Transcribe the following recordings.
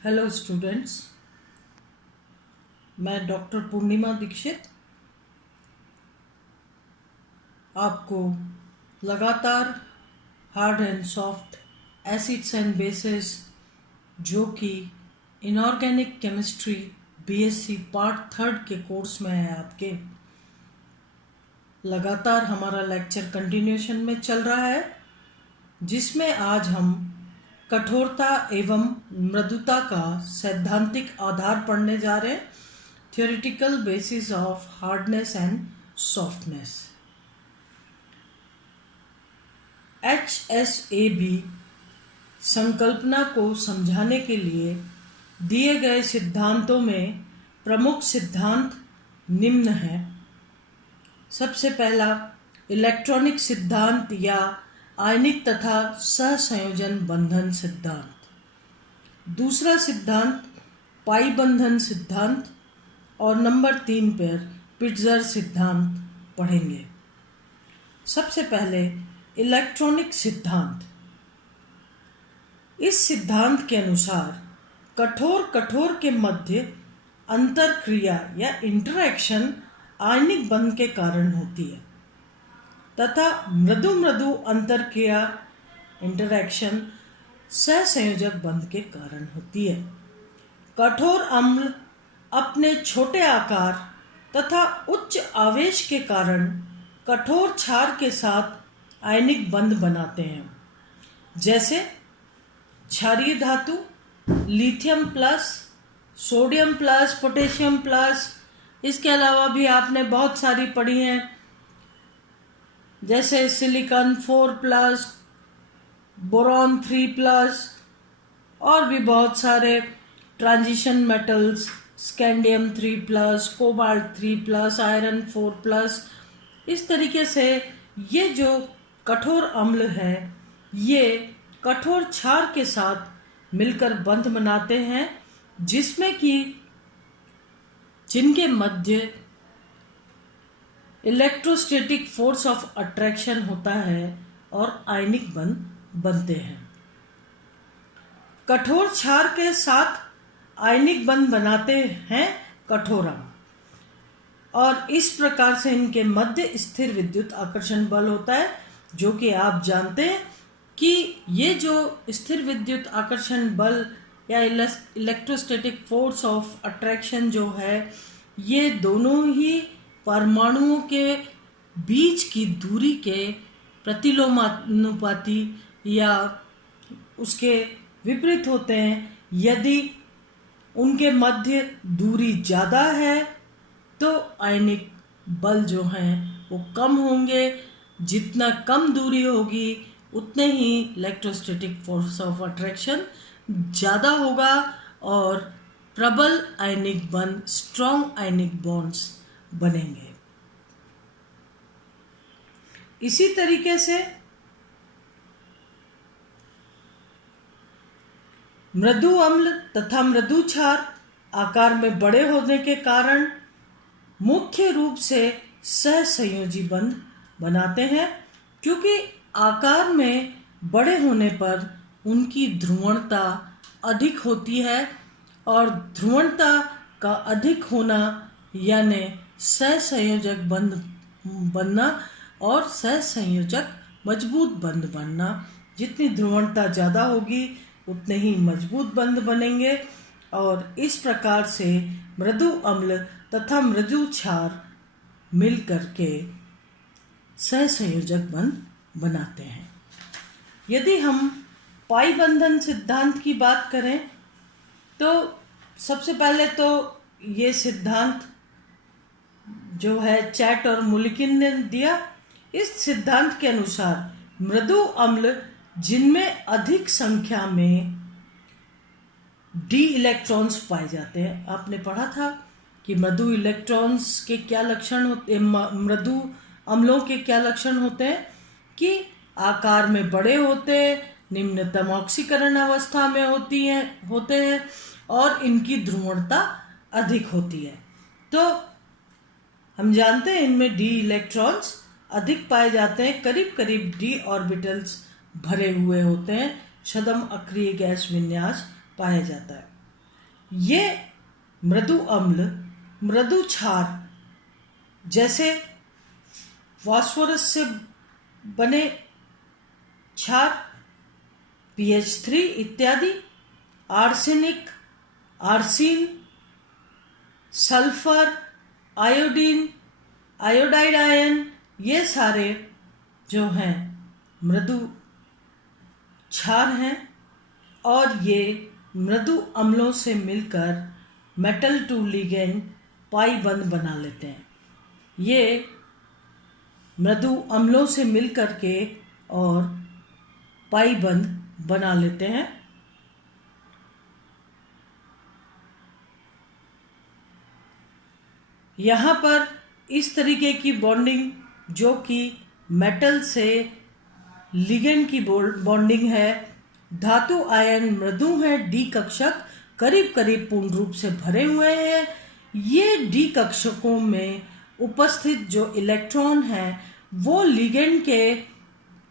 Hello students, मैं doctor पूर्णिमा दीक्षित आपको लगातार hard and soft acids and bases जो कि इनऑर्गेनिक केमिस्ट्री बीएससी पार्ट 3 के कोर्स में है आपके, लगातार हमारा लेक्चर कंटिन्यूएशन में चल रहा है, जिसमें आज हम कठोरता एवं मृदुता का सैद्धांतिक आधार पढ़ने जा रहे हैं। Theoretical basis of hardness and softness. HSAB संकल्पना को समझाने के लिए दिए गए सिद्धांतों में प्रमुख सिद्धांत निम्न है। सबसे पहला इलेक्ट्रॉनिक सिद्धांत या आयनिक तथा सहसंयोजन बंधन सिद्धांत। दूसरा सिद्धांत पाई बंधन सिद्धांत और नंबर 3 पर पिट्जर सिद्धांत पढ़ेंगे। सबसे पहले इलेक्ट्रॉनिक सिद्धांत। इस सिद्धांत के अनुसार कठोर के मध्य अंतरक्रिया या इंटरैक्शन आयनिक बंध के कारण होती है तथा मृदु अंतरक्रिया इंटरैक्शन सहसंयोजक बंध के कारण होती है। कठोर अम्ल अपने छोटे आकार तथा उच्च आवेश के कारण कठोर क्षार के साथ आयनिक बंध बनाते हैं, जैसे क्षारीय धातु lithium plus, sodium plus, potassium plus. इसके अलावा भी आपने बहुत सारी पढ़ी हैं, जैसे सिलिकॉन 4+, बोरॉन 3+, और भी बहुत सारे transition metals, scandium 3+, cobalt 3+, iron 4+। इस तरीके से ये जो कठोर अम्ल है, ये कठोर क्षार के साथ मिलकर बंध बनाते हैं, जिसमें कि जिनके मध्य इलेक्ट्रोस्टैटिक फोर्स ऑफ अट्रैक्शन होता है और आयनिक बंध बनते हैं। कठोर क्षार के साथ आयनिक बंध बनाते हैं कठोर अम्ल, और इस प्रकार से इनके मध्य स्थिर विद्युत आकर्षण बल होता है, जो कि आप जानते हैं कि ये जो स्थिर विद्युत आकर्षण बल या इलेक्ट्रोस्टैटिक फोर्स ऑफ अट्रैक्शन जो है, ये दोनों ही परमाणुओं के बीच की दूरी के प्रतिलोमानुपाती या उसके विपरीत होते हैं। यदि उनके मध्य दूरी ज़्यादा है तो आयनिक बल जो हैं वो कम होंगे। जितना कम दूरी होगी उतने ही इलेक्ट्रोस्टैटिक फोर्स ऑफ अट्रैक्शन ज़्यादा होगा और प्रबल आयनिक बंध, स्ट्रॉन्ग आयनिक बॉन्ड्स बनेंगे। इसी तरीके से मृदु अम्ल तथा मृदु क्षार आकार में बड़े होने के कारण मुख्य रूप से सहसंयोजी बंध बनाते हैं, क्योंकि आकार में बड़े होने पर उनकी ध्रुवणता अधिक होती है, और ध्रुवणता का अधिक होना यानी सहसंयोजक बंध बनना और सहसंयोजक मजबूत बंध बनना। जितनी ध्रुवणता ज़्यादा होगी उतने ही मजबूत बंध बनेंगे, और इस प्रकार से मृदु अम्ल तथा मृदु क्षार मिल करके सहसंयोजक बंध बनाते हैं। यदि हम पाई बंधन सिद्धांत की बात करें तो सबसे पहले तो ये सिद्धांत जो है चैट और मुलिकिन ने दिया। इस सिद्धांत के अनुसार मृदु अम्ल जिनमें अधिक संख्या में डी इलेक्ट्रॉन्स पाए जाते हैं, आपने पढ़ा था कि मृदु इलेक्ट्रॉन्स के क्या लक्षण होते हैं, मृदु अम्लों के क्या लक्षण होते हैं, कि आकार में बड़े होते, निम्नतम ऑक्सीकरण अवस्था में होते हैं और इनकी ध्रुवणता अधिक होती है। तो हम जानते हैं इनमें डी इलेक्ट्रॉन्स अधिक पाए जाते हैं, करीब करीब डी ऑर्बिटल्स भरे हुए होते हैं, छद्म अक्रिय गैस विन्यास पाया जाता है। ये मृदु अम्ल, मृदु क्षार जैसे फास्फोरस से बने क्षार, PH3 इत्यादि, arsenic, arsine, sulphur, iodine, iodide ion, ये सारे जो हैं मृदु क्षार हैं और ये मृदु अम्लों से मिलकर मेटल टू लिगेंड पाई बंध बना लेते हैं। ये मृदु अम्लों से मिलकर के और पाई बंध बना लेते हैं। यहाँ पर इस तरीके की बॉन्डिंग जो कि मेटल से लिगेंड की बॉन्डिंग है, धातु आयन मृदु है, डी कक्षक करीब करीब पूर्ण रूप से भरे हुए हैं। ये डी कक्षकों में उपस्थित जो इलेक्ट्रॉन हैं वो लिगेंड के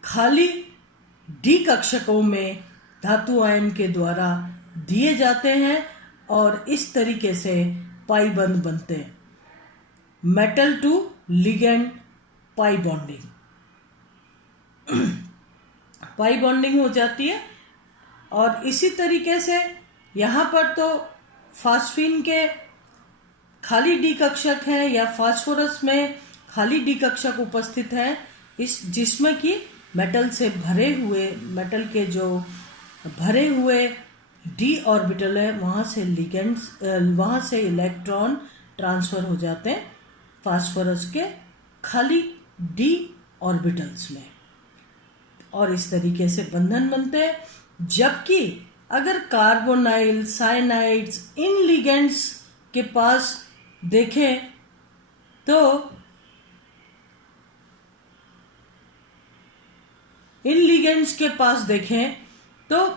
खाली डी कक्षकों में धातु आयन के द्वारा दिए जाते हैं और इस तरीके से पाई बंध बनते हैं। Metal to ligand pi bonding pi bonding हो जाती है। और इसी तरीके से यहाँ पर तो फास्फीन के खाली डी कक्षक हैं या फास्फोरस में खाली डी कक्षक उपस्थित हैं, इस जिसमें कि मेटल से भरे हुए, मेटल के जो भरे हुए डी ऑर्बिटल है वहाँ से लिगेंड्स, वहाँ से इलेक्ट्रॉन ट्रांसफर हो जाते हैं फास्फोरस के खाली डी ऑर्बिटल्स में और इस तरीके से बंधन बनते हैं। जबकि अगर कार्बोनाइल, साइनाइड्स इन लिगेंड्स के पास देखें तो इन लिगेंड्स के पास देखें तो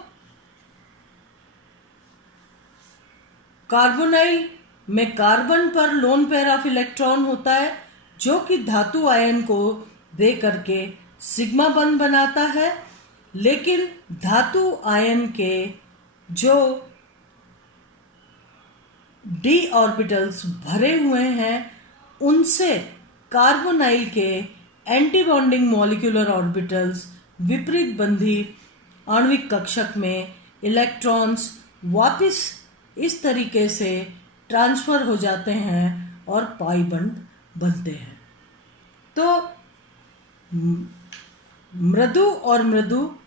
कार्बोनाइल में कार्बन पर लोन पेयर ऑफ इलेक्ट्रॉन होता है जो कि धातु आयन को दे करके सिग्मा बंध बनाता है, लेकिन धातु आयन के जो डी ऑर्बिटल्स भरे हुए हैं उनसे कार्बोनाइल के एंटी बॉन्डिंग मॉलिक्यूलर ऑर्बिटल्स विपरीत बंधी आणविक कक्षक में इलेक्ट्रॉन्स वापस इस तरीके से ट्रांसफर हो जाते हैं और पाई बंध बनते हैं। तो मृदु और मृदु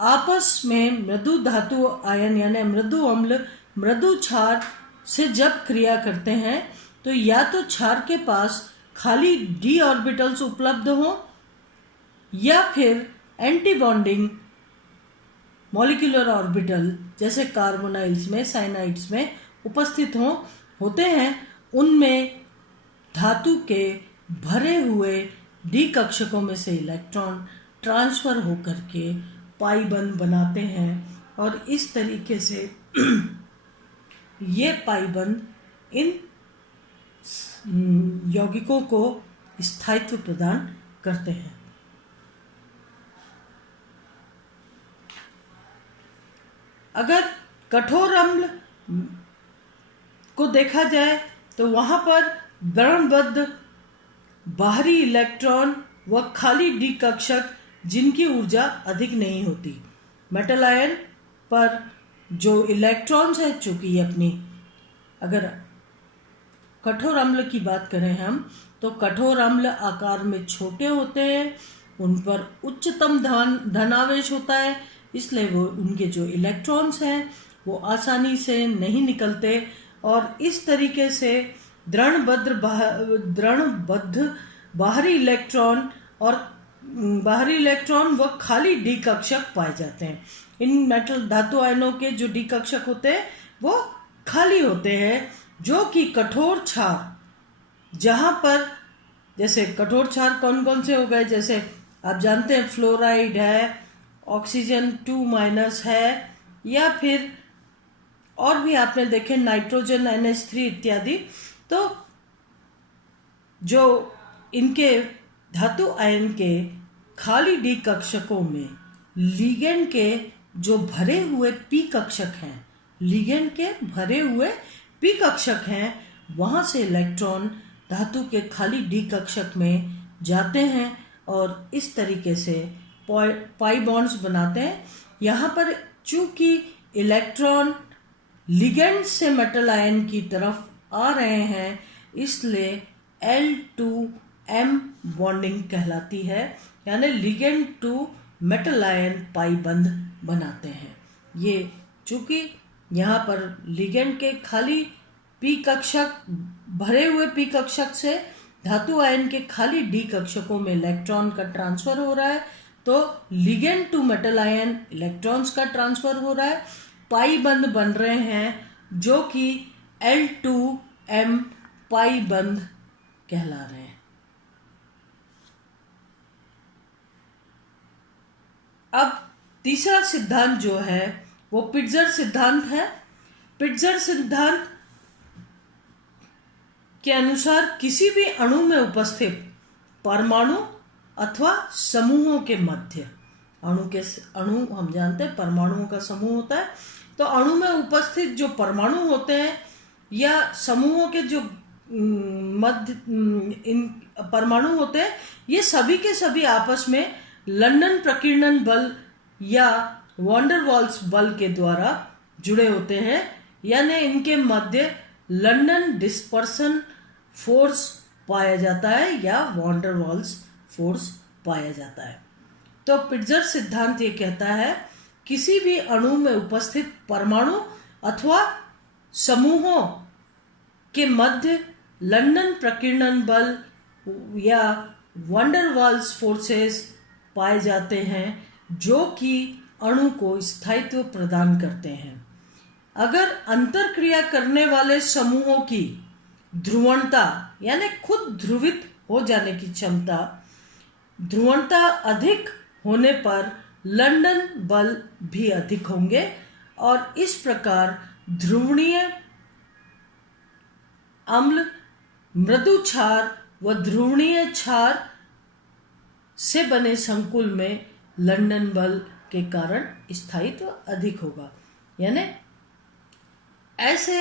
आपस में मृदु धातु आयन यानी मृदु अम्ल मृदु क्षार से जब क्रिया करते हैं तो या तो क्षार के पास खाली डी ऑर्बिटल्स उपलब्ध हो या फिर एंटी बॉन्डिंग मॉलिक्यूलर ऑर्बिटल जैसे कार्बोनाइल्स में, साइनाइड्स में उपस्थित होते हैं। उनमें धातु के भरे हुए डी कक्षकों में से इलेक्ट्रॉन ट्रांसफर होकर के पाई बंध बनाते हैं और इस तरीके से ये पाई बंध इन यौगिकों को स्थायित्व प्रदान करते हैं। अगर कठोर अम्ल को देखा जाए तो वहां पर दृढ़बद्ध बाहरी इलेक्ट्रॉन व खाली डी कक्षक जिनकी ऊर्जा अधिक नहीं होती। मेटल आयन पर जो इलेक्ट्रॉन्स है चूंकि अपनी, अगर कठोर अम्ल की बात करें हम तो कठोर अम्ल आकार में छोटे होते हैं, उन पर उच्चतम धनावेश होता है, इसलिए वो उनके जो इलेक्ट्रॉन्स हैं वो आसानी से नहीं निकलते और इस तरीके से दृढ़बद्ध बाहरी इलेक्ट्रॉन व खाली डी कक्षक पाए जाते हैं। इन मेटल धातु आयनों के जो डी कक्षक होते हैं वो खाली होते हैं, जो कि कठोर क्षार, जहां पर जैसे कठोर क्षार कौन कौन से हो गए, जैसे आप जानते हैं फ्लोराइड है, ऑक्सीजन 2- है, या फिर और भी आपने देखे नाइट्रोजन NH3 इत्यादि। तो जो इनके धातु आयन के खाली डी कक्षकों में लिगेंड के जो भरे हुए पी कक्षक हैं, लिगेंड के भरे हुए पी कक्षक हैं, वहां से इलेक्ट्रॉन धातु के खाली डी कक्षक में जाते हैं और इस तरीके से पाई बॉन्ड्स बनाते हैं। यहाँ पर चूंकि इलेक्ट्रॉन लिगेंड से मेटल आयन की तरफ आ रहे हैं, इसलिए L2M बॉन्डिंग कहलाती है, यानी लिगेंड टू मेटल आयन पाई बंध बनाते हैं। ये चूंकि यहाँ पर लिगेंड के खाली पी कक्षक, भरे हुए पी कक्षक से धातु आयन के खाली डी कक्षकों में इलेक्ट्रॉन का ट्रांसफर हो रहा है, तो ligand to metal ion electrons का ट्रांसफर हो रहा है, पाई बंध बन रहे हैं जो कि L2M पाई बंध कहला रहे हैं। अब तीसरा सिद्धांत जो है वो पिट्जर सिद्धांत है। पिट्जर सिद्धांत के अनुसार किसी भी अणु में उपस्थित परमाणु अथवा समूहों के मध्य, अणु हम जानते हैं परमाणुओं का समूह होता है, तो अणु में उपस्थित जो परमाणु होते हैं या समूहों के जो मध्य इन परमाणु होते हैं, ये सभी के सभी आपस में लंदन प्रकीर्णन बल या वॉन्डर वाल्स बल के द्वारा जुड़े होते हैं, यानी इनके मध्य लंदन डिस्पर्सन फोर्स पाया जाता है या वॉन्डर वाल्स फोर्स पाया जाता है। तो पिट्जर सिद्धांत ये कहता है किसी भी अणु में उपस्थित परमाणु अथवा समूहों के मध्य लंदन प्रकीर्णन बल या वॉन्डर वाल्स फोर्सेस पाए जाते हैं जो कि अणु को स्थायित्व प्रदान करते हैं। अगर अंतरक्रिया करने वाले समूहों की ध्रुवणता यानी खुद ध्रुवित हो जाने की क्षमता, ध्रुवणता अधिक होने पर लंदन बल भी अधिक होंगे और इस प्रकार ध्रुवणीय अम्ल, मृदु क्षार व ध्रुवणीय क्षार से बने संकुल में लंदन बल के कारण स्थायित्व अधिक होगा। यानी ऐसे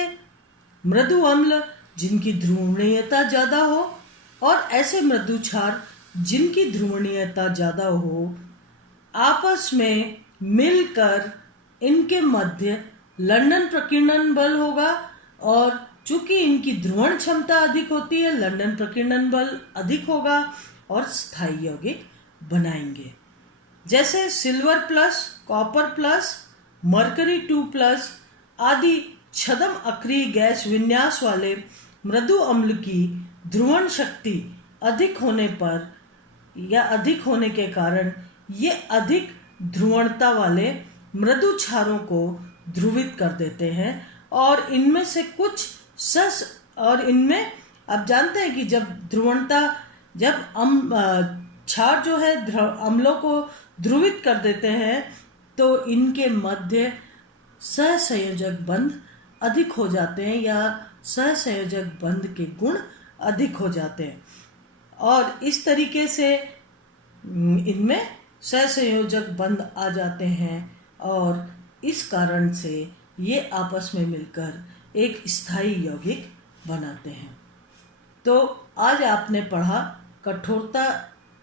मृदु अम्ल जिनकी ध्रुवणीयता ज्यादा हो और ऐसे मृदु क्षार जिनकी ध्रुवणीयता ज्यादा हो, आपस में मिलकर इनके मध्य लंदन प्रकीर्णन बल होगा और चूंकि इनकी ध्रुवण क्षमता अधिक होती है, लंदन प्रकीर्णन बल अधिक होगा और स्थायी यौगिक बनाएंगे। जैसे silver plus, copper plus, mercury 2+ आदि छद्म अक्रिय गैस विन्यास वाले मृदु अम्ल की ध्रुवण शक्ति अधिक होने पर या अधिक होने के कारण ये अधिक ध्रुवणता वाले मृदु क्षारों को ध्रुवित कर देते हैं और इनमें से कुछ और इनमें आप जानते हैं कि जब ध्रुवणता, जब क्षार जो है अम्लों को ध्रुवित कर देते हैं तो इनके मध्य सहसंयोजक बंध अधिक हो जाते हैं या सहसंयोजक बंध के गुण अधिक हो जाते हैं और इस तरीके से इनमें सहसंयोजक बंध आ जाते हैं और इस कारण से ये आपस में मिलकर एक स्थायी यौगिक बनाते हैं। तो आज आपने पढ़ा कठोरता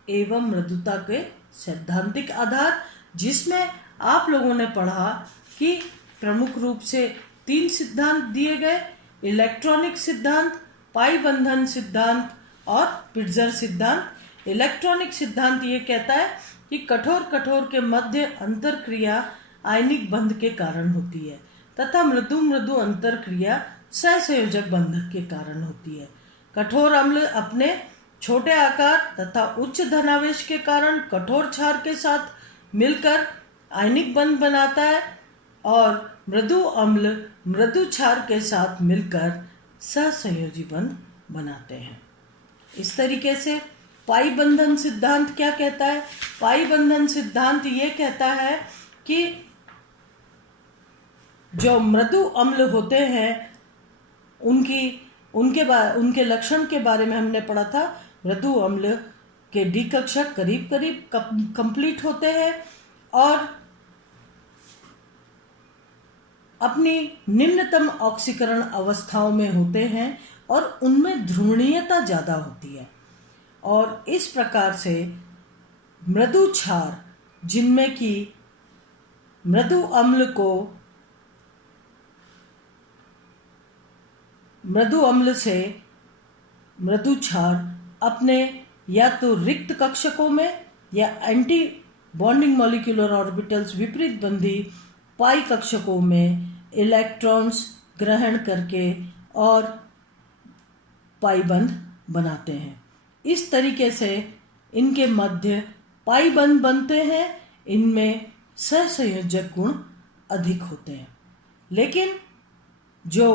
एवं मृदुता के सैद्धांतिक आधार, जिसमें आप लोगों ने पढ़ा कि प्रमुख रूप से 3 सिद्धांत दिए गए, इलेक्ट्रॉनिक सिद्धांत, पाई बंधन सिद्धांत और पिट्जर सिद्धांत। इलेक्ट्रॉनिक सिद्धांत ये कहता है कि कठोर के मध्य अंतरक्रिया आयनिक बंध के कारण होती है तथा मृदु अंतरक्रिया सहसंयोजक बंध के कारण होती है। कठोर अम्ल अपने छोटे आकार तथा उच्च धनावेश के कारण कठोर क्षार के साथ मिलकर आयनिक बंध बनाता है और मृदु अम्ल मृदु क्षार के साथ मिलकर सहसंयोजी बंध बनाते हैं। इस तरीके से पाई बंधन सिद्धांत क्या कहता है? पाई बंधन सिद्धांत ये कहता है कि जो मृदु अम्ल होते हैं उनके लक्षण के बारे में हमने पढ़ा था। मृदु अम्ल के डी कक्षक करीब कंप्लीट होते हैं और अपनी निम्नतम ऑक्सीकरण अवस्थाओं में होते हैं और उनमें ध्रुवणीयता ज़्यादा होती है। और इस प्रकार से मृदु क्षार, जिनमें कि मृदु अम्ल से मृदु क्षार अपने या तो रिक्त कक्षकों में या एंटी बॉन्डिंग मॉलिक्यूलर ऑर्बिटल्स विपरीत बंधी पाई कक्षकों में इलेक्ट्रॉन्स ग्रहण करके और पाई बंध बनाते हैं। इस तरीके से इनके मध्य पाई बंध बनते हैं। इनमें सहसंयोजक गुण अधिक होते हैं। लेकिन जो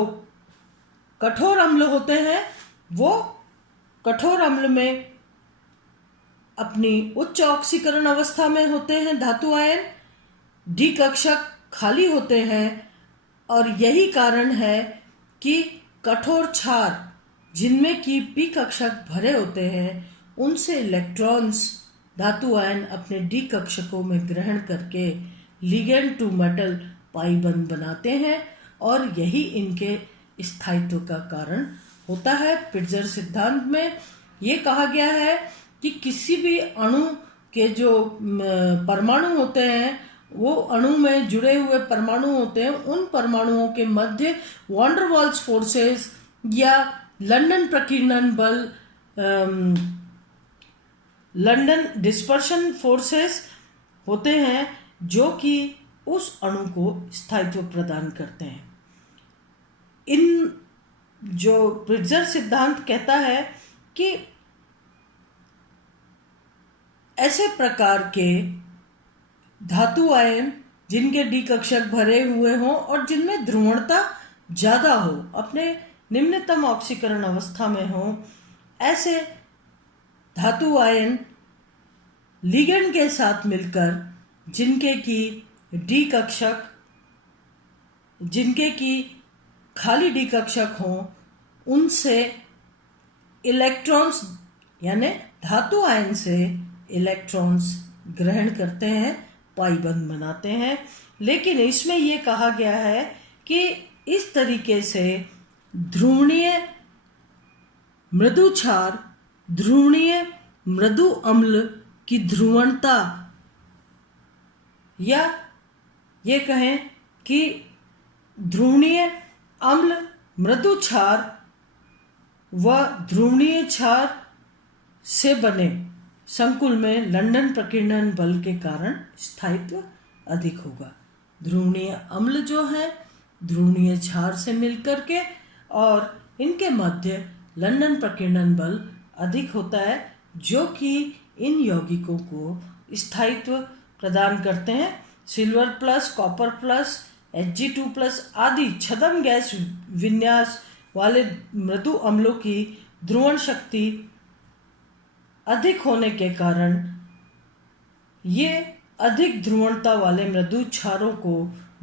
कठोर अम्ल होते हैं वो कठोर अम्ल में अपनी उच्च ऑक्सीकरण अवस्था में होते हैं धातु आयन, डी कक्षक खाली होते हैं और यही कारण है कि कठोर क्षार जिनमें कि पी कक्षक भरे होते हैं उनसे इलेक्ट्रॉन्स धातु आयन अपने डी कक्षकों में ग्रहण करके लिगेंड टू मेटल पाई बंध बनाते हैं और यही इनके स्थायित्व का कारण होता है। पिट्जर सिद्धांत में ये कहा गया है कि किसी भी अणु के जो परमाणु होते हैं वो अणु में जुड़े हुए परमाणु होते हैं, उन परमाणुओं के मध्य वॉन डर वाल्स फोर्सेस या लंदन प्रकीर्णन बल, लंदन डिस्पर्शन फोर्सेस होते हैं जो कि उस अणु को स्थायित्व प्रदान करते हैं। इन जो पिट्जर सिद्धांत कहता है कि ऐसे प्रकार के धातु आयन जिनके डी कक्षक भरे हुए हों और जिनमें ध्रुवणता ज्यादा हो, अपने निम्नतम ऑक्सीकरण अवस्था में हो, ऐसे धातु आयन लिगेंड के साथ मिलकर जिनके की खाली डी कक्षक हों उनसे इलेक्ट्रॉन्स यानी धातु आयन से इलेक्ट्रॉन्स ग्रहण करते हैं, पाई बंध बनाते हैं। लेकिन इसमें यह कहा गया है कि इस तरीके से ध्रुवणीय मृदु क्षार, ध्रुवणीय मृदु अम्ल की ध्रुवणता या ये कहें कि ध्रुवणीय अम्ल मृदु क्षार व ध्रुवणीय क्षार से बने संकुल में लंदन प्रकीर्णन बल के कारण स्थायित्व अधिक होगा। ध्रुवणीय अम्ल जो है ध्रुवणीय क्षार से मिलकर के और इनके मध्य लंदन प्रकीर्णन बल अधिक होता है जो कि इन यौगिकों को स्थायित्व प्रदान करते हैं। Silver plus, copper plus, Hg2+ आदि छद्म गैस विन्यास वाले मृदु अम्लों की ध्रुवण शक्ति अधिक होने के कारण ये अधिक ध्रुवणता वाले मृदु क्षारों को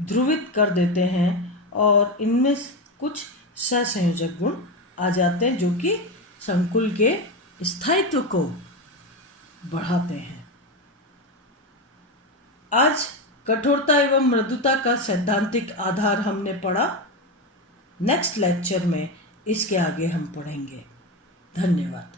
ध्रुवित कर देते हैं और इनमें कुछ सहसंयोजक गुण आ जाते हैं जो कि संकुल के स्थायित्व को बढ़ाते हैं। आज कठोरता एवं मृदुता का सैद्धांतिक आधार हमने पढ़ा। नेक्स्ट लेक्चर में इसके आगे हम पढ़ेंगे। धन्यवाद।